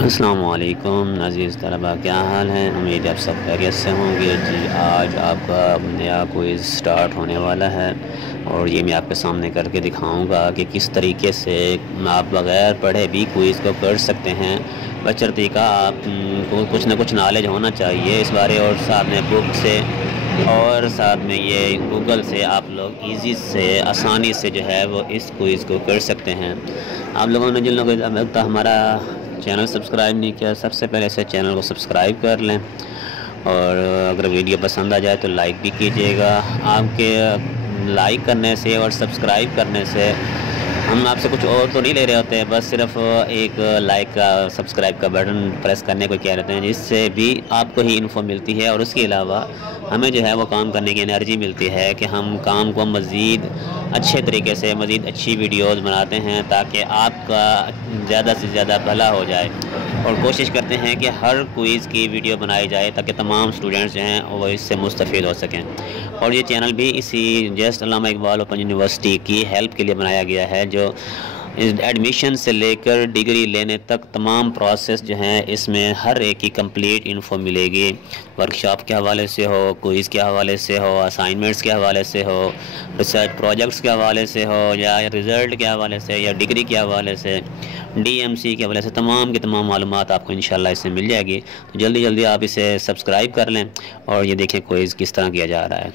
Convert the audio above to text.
السلام علیکم عزیز طلباء، کیا حال ہے؟ امید آپ سب خیریت سے ہوں گے۔ جی آج آپ کا نیا کوئز سٹارٹ ہونے والا ہے اور یہ میں آپ کے سامنے کر کے دکھاؤں گا کہ کس طریقے سے آپ بغیر پڑھے بھی کوئز کو کر سکتے ہیں، بشرطیکہ کا آپ کو کچھ نہ کچھ نالج ہونا چاہیے اس بارے، اور ساتھ میں بک سے اور ساتھ میں یہ گوگل سے آپ لوگ ایزی سے آسانی سے جو ہے وہ اس کوئز کو کر سکتے ہیں۔ آپ لوگوں نے جن لوگوں اب تک ہمارا چینل سبسکرائب نہیں کیا، سب سے پہلے سے چینل کو سبسکرائب کر لیں، اور اگر ویڈیو پسند آ جائے تو لائک بھی کیجیے گا۔ آپ کے لائک کرنے سے اور سبسکرائب کرنے سے ہم آپ سے کچھ اور تو نہیں لے رہے ہوتے ہیں، بس صرف ایک لائک کا سبسکرائب کا بٹن پریس کرنے کو کہہ رہتے ہیں، جس سے بھی آپ کو ہی انفو ملتی ہے، اور اس کے علاوہ ہمیں جو ہے وہ کام کرنے کی انرجی ملتی ہے کہ ہم کام کو مزید اچھے طریقے سے مزید اچھی ویڈیوز بناتے ہیں تاکہ آپ کا زیادہ سے زیادہ بھلا ہو جائے، اور کوشش کرتے ہیں کہ ہر کوئز کی ویڈیو بنائی جائے تاکہ تمام سٹوڈنٹس جو ہیں وہ اس سے مستفید ہو سکیں۔ اور یہ چینل بھی اسی جسٹ علامہ اقبال اوپن یونیورسٹی کی ہیلپ کے لیے بنایا گیا ہے، جو ایڈمیشن سے لے کر ڈگری لینے تک تمام پروسیس جو ہیں اس میں ہر ایک کی کمپلیٹ انفو ملے گی، ورکشاپ کے حوالے سے ہو، کوئز کے حوالے سے ہو، اسائنمنٹس کے حوالے سے ہو، ریسرچ پروجیکٹس کے حوالے سے ہو، یا رزلٹ کے حوالے سے، یا ڈگری کے حوالے سے، ڈی ایم سی کے حوالے سے، تمام کی تمام معلومات آپ کو انشاءاللہ اس سے مل جائے گی۔ تو جلدی جلدی آپ اسے سبسکرائب کر لیں، اور یہ دیکھیں کوئز کس طرح کیا جا رہا ہے۔